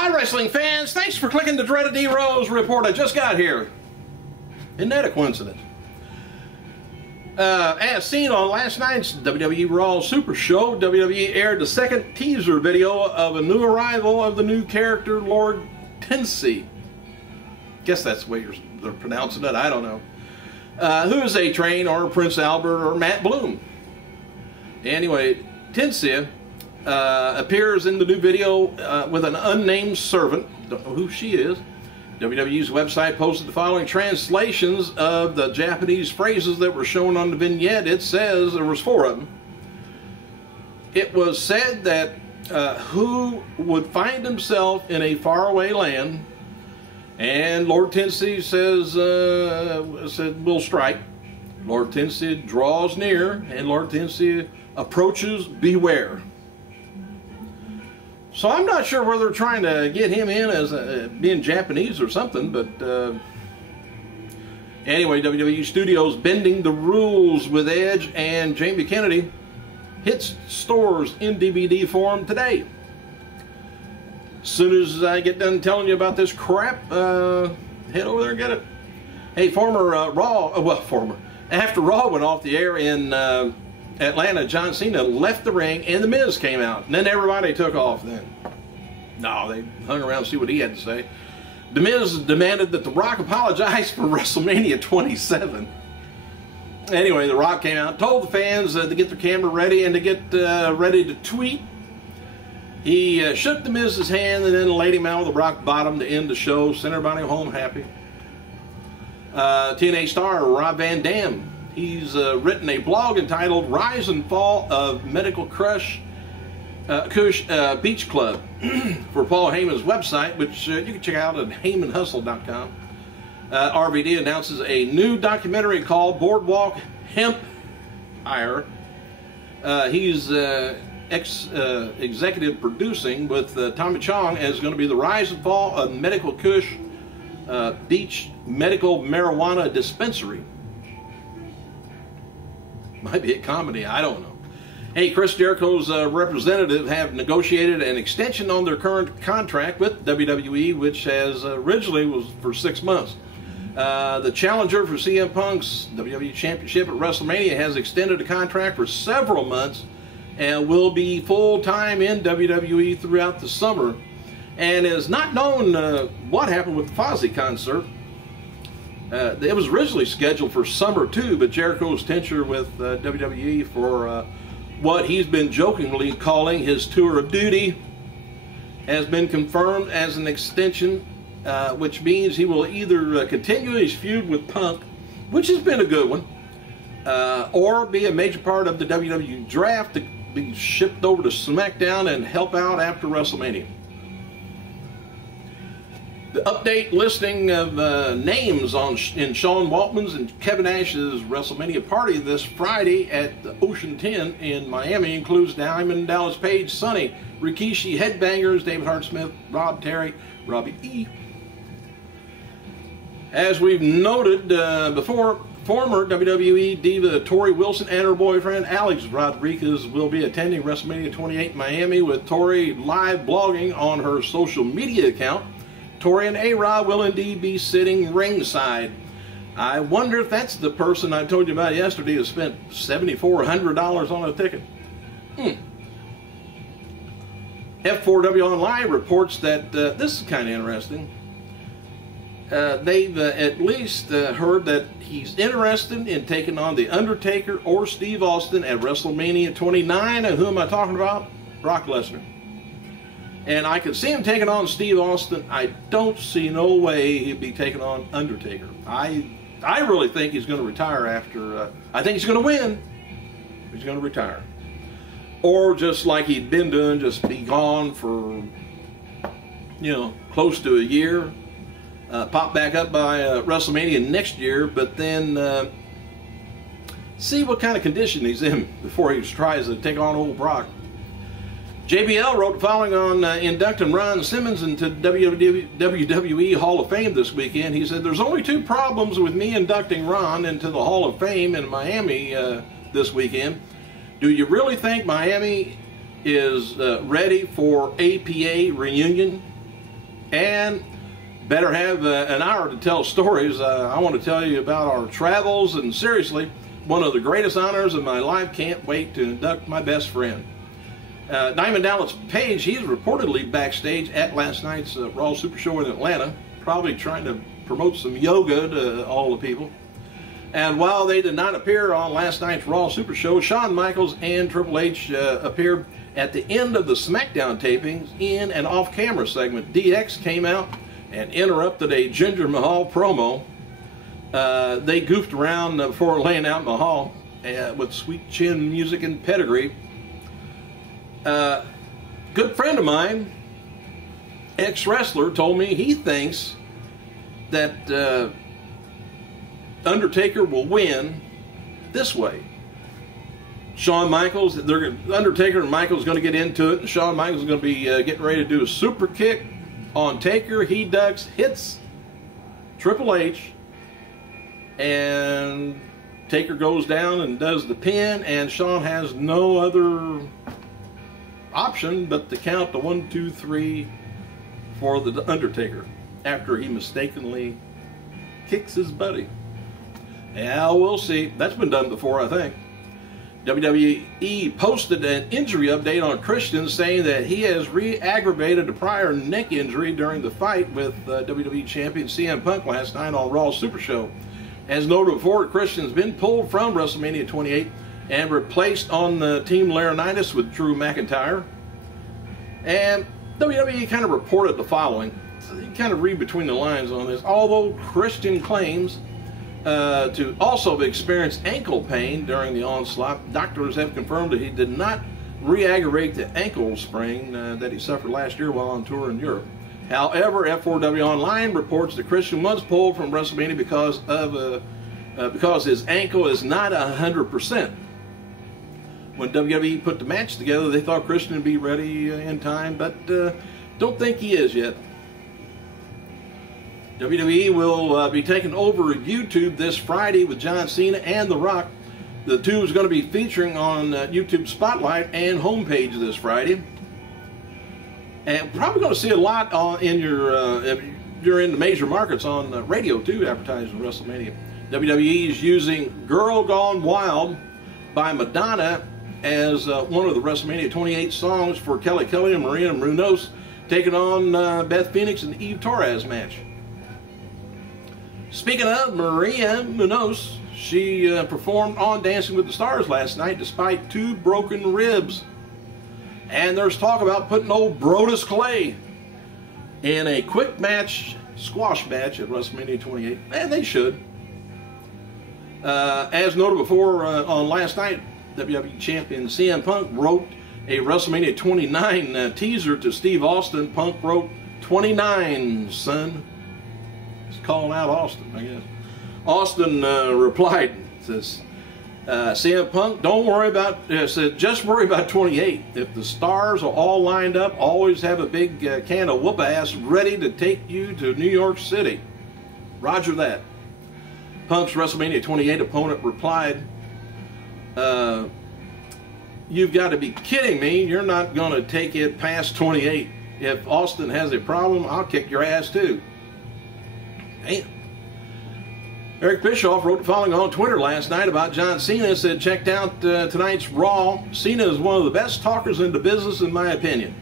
Hi, wrestling fans. Thanks for clicking the dreaded D Rose report I just got here. Isn't that a coincidence? As seen on last night's WWE Raw Super Show, WWE aired the second teaser video of a new arrival of the new character, Lord Tensai. Guess that's the way they're pronouncing it, I don't know. Who is a train or Prince Albert or Matt Bloom. Anyway, Tensai appears in the new video with an unnamed servant. Don't know who she is. WWE's website posted the following translations of the Japanese phrases that were shown on the vignette. It says, there was 4 of them. It was said that who would find himself in a faraway land, and Lord Tensai said, we'll strike. Lord Tensai draws near, and Lord Tensai approaches, beware. So I'm not sure whether they're trying to get him in as being Japanese or something, but anyway, WWE Studios bending the rules with Edge and Jamie Kennedy hits stores in DVD form today. As soon as I get done telling you about this crap, head over there and get it. Hey, after Raw went off the air in Atlanta, John Cena left the ring and The Miz came out. And then everybody took off then. No, they hung around to see what he had to say. The Miz demanded that The Rock apologize for WrestleMania 27. Anyway, The Rock came out, told the fans to get their camera ready and to get ready to tweet. He shook The Miz's hand and then laid him out with a rock bottom to end the show, sent everybody home happy. TNA star Rob Van Dam. He's written a blog entitled Rise and Fall of Medical Kush Beach Club for Paul Heyman's website, which you can check out at HeymanHustle.com. RVD announces a new documentary called Boardwalk Hempire. He's executive producing with Tommy Chong as going to be the rise and fall of Medical Kush Beach Medical Marijuana Dispensary. Might be a comedy, I don't know. Hey, Chris Jericho's representative have negotiated an extension on their current contract with WWE, which has originally was for 6 months. The challenger for CM Punk's WWE Championship at WrestleMania has extended the contract for several months and will be full-time in WWE throughout the summer. And is not known what happened with the Fozzy concert. It was originally scheduled for summer too, but Jericho's tenure with WWE for what he's been jokingly calling his tour of duty has been confirmed as an extension, which means he will either continue his feud with Punk, which has been a good one, or be a major part of the WWE draft to be shipped over to SmackDown and help out after WrestleMania. The update listing of names in Sean Waltman's and Kevin Nash's WrestleMania party this Friday at the Ocean 10 in Miami includes Diamond Dallas Page, Sonny, Rikishi, Headbangers, David Hart Smith, Rob Terry, Robbie E. As we've noted before, former WWE diva Tori Wilson and her boyfriend Alex Rodriguez will be attending WrestleMania 28 in Miami, with Tori live blogging on her social media account. Tori and A-Rod will indeed be sitting ringside. I wonder if that's the person I told you about yesterday who spent $7,400 on a ticket. F4W Online reports that this is kind of interesting. They've at least heard that he's interested in taking on The Undertaker or Steve Austin at WrestleMania 29. And who am I talking about? Brock Lesnar. And I could see him taking on Steve Austin. I don't see no way he'd be taking on Undertaker. I really think he's going to retire after. I think he's going to win. He's going to retire, or just like he'd been doing, just be gone for close to a year. Pop back up by WrestleMania next year, but then see what kind of condition he's in before he tries to take on old Brock. JBL wrote the following on inducting Ron Simmons into WWE Hall of Fame this weekend. He said, "There's only 2 problems with me inducting Ron into the Hall of Fame in Miami this weekend. Do you really think Miami is ready for APA reunion? and better have an hour to tell stories. I want to tell you about our travels, and seriously, one of the greatest honors of my life. Can't wait to induct my best friend. Diamond Dallas Page, he's reportedly backstage at last night's Raw Super Show in Atlanta, probably trying to promote some yoga to all the people. And while they did not appear on last night's Raw Super Show, Shawn Michaels and Triple H appeared at the end of the SmackDown tapings in an off-camera segment. DX came out and interrupted a Jinder Mahal promo. They goofed around before laying out Mahal with sweet chin music and pedigree. Good friend of mine, ex-wrestler, told me he thinks that Undertaker will win this way. Shawn Michaels, Undertaker and Michaels going to get into it, and Shawn Michaels is going to be getting ready to do a super kick on Taker. He ducks, hits Triple H, and Taker goes down and does the pin, and Shawn has no other option but to count the 1, 2, 3 for the Undertaker after he mistakenly kicks his buddy. Yeah, we'll see. That's been done before, I think. WWE posted an injury update on Christian, saying that he has re-aggravated a prior neck injury during the fight with WWE Champion CM Punk last night on Raw Super Show. As noted before, Christian's been pulled from WrestleMania 28 and replaced on the Team Laurinaitis with Drew McIntyre. And WWE kind of reported the following. So you kind of read between the lines on this. Although Christian claims to also have experienced ankle pain during the onslaught, doctors have confirmed that he did not re-aggravate the ankle sprain that he suffered last year while on tour in Europe. However, F4W Online reports that Christian was pulled from WrestleMania because his ankle is not 100%. When WWE put the match together, they thought Christian would be ready in time, but don't think he is yet. WWE will be taking over YouTube this Friday with John Cena and The Rock. The two is going to be featuring on YouTube Spotlight and homepage this Friday. And probably going to see a lot in your, if you're in the major markets, on radio too, advertising WrestleMania. WWE is using Girl Gone Wild by Madonna as one of the WrestleMania 28 songs for Kelly Kelly and Maria Menounos taking on Beth Phoenix and Eve Torres match. Speaking of Maria Menounos, she performed on Dancing with the Stars last night despite 2 broken ribs. And there's talk about putting old Brodus Clay in a quick match, squash match at WrestleMania 28. And they should. As noted before on last night, WWE Champion CM Punk wrote a WrestleMania 29 teaser to Steve Austin. Punk wrote, "29, son." He's calling out Austin, I guess. Austin replied, says, CM Punk, don't worry about, said, just worry about 28. If the stars are all lined up, always have a big can of whoop-ass ready to take you to New York City. Roger that. Punk's WrestleMania 28 opponent replied, you've got to be kidding me. You're not going to take it past 28. If Austin has a problem, I'll kick your ass too. Damn. Eric Bischoff wrote the following on Twitter last night about John Cena. Said, checked out tonight's Raw. Cena is one of the best talkers in the business, in my opinion.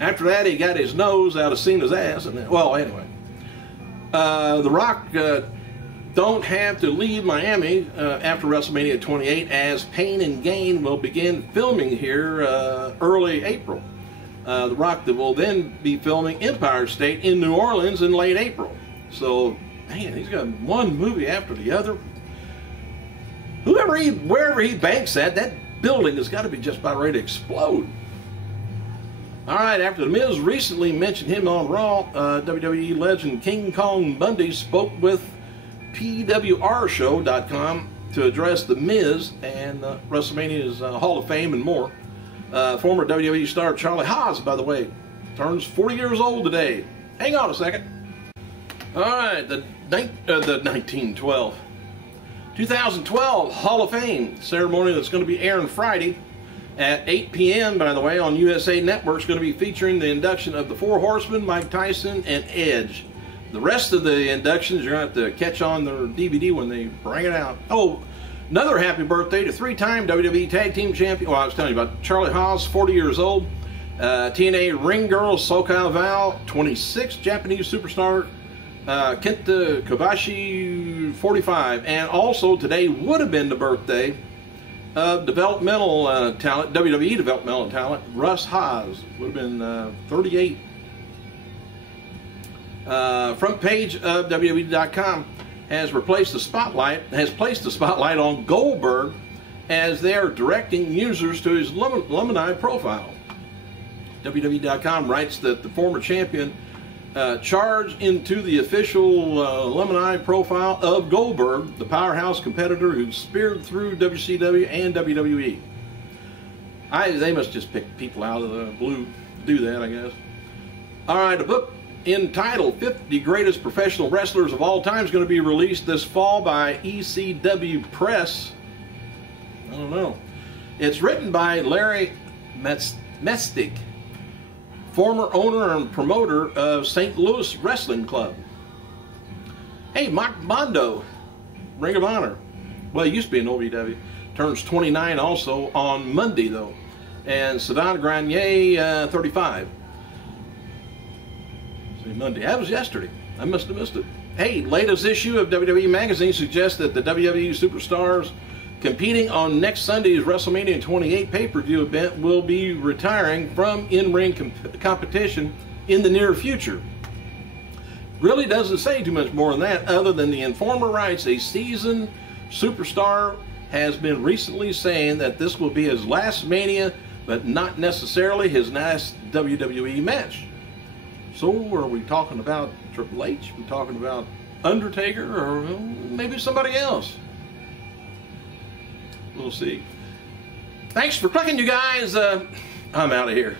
After that, he got his nose out of Cena's ass. And then, well, anyway. The Rock don't have to leave Miami after WrestleMania 28, as Pain and Gain will begin filming here early April. The Rock will then be filming Empire State in New Orleans in late April. So, man, he's got one movie after the other. Wherever he banks at, that building has got to be just about ready to explode. All right, after The Miz recently mentioned him on Raw, WWE legend King Kong Bundy spoke with PWRshow.com to address The Miz and WrestleMania's Hall of Fame and more. Former WWE star Charlie Haas, by the way, turns 40 years old today. Hang on a second. All right, the 2012 Hall of Fame ceremony that's going to be airing Friday At 8 p.m., by the way, on USA Network is going to be featuring the induction of the Four Horsemen, Mike Tyson, and Edge. The rest of the inductions you're going to have to catch on their DVD when they bring it out. Oh, another happy birthday to three-time WWE Tag Team Champion. Well, I was telling you about Charlie Haas, 40 years old. TNA Ring Girl Sokai Val, 26. Japanese superstar Kenta Kobashi, 45. And also today would have been the birthday of developmental talent, WWE developmental talent, Russ Haas. Would have been 38. Front page of WWE.com has placed the spotlight on Goldberg as they are directing users to his alumni profile. WWE.com writes that the former champion charged into the official alumni profile of Goldberg, the powerhouse competitor who speared through WCW and WWE. They must just pick people out of the blue to do that, I guess. All right, a book entitled 50 Greatest Professional Wrestlers of All Time is going to be released this fall by ECW Press. I don't know. It's written by Larry Mestig, former owner and promoter of St. Louis Wrestling Club. Hey, Mark Mondo, Ring of Honor. Well, he used to be in OVW. Turns 29 also on Monday, though. And Sedan Grenier, 35. See, Monday. That was yesterday. I must have missed it. Hey, latest issue of WWE Magazine suggests that the WWE superstars competing on next Sunday's WrestleMania 28 pay-per-view event will be retiring from in-ring competition in the near future. Really doesn't say too much more than that, other than the Informer writes a seasoned superstar has been recently saying that this will be his last Mania, but not necessarily his last WWE match. So are we talking about Triple H? Are we talking about Undertaker? Or maybe somebody else? We'll see. Thanks for clicking, you guys. I'm out of here.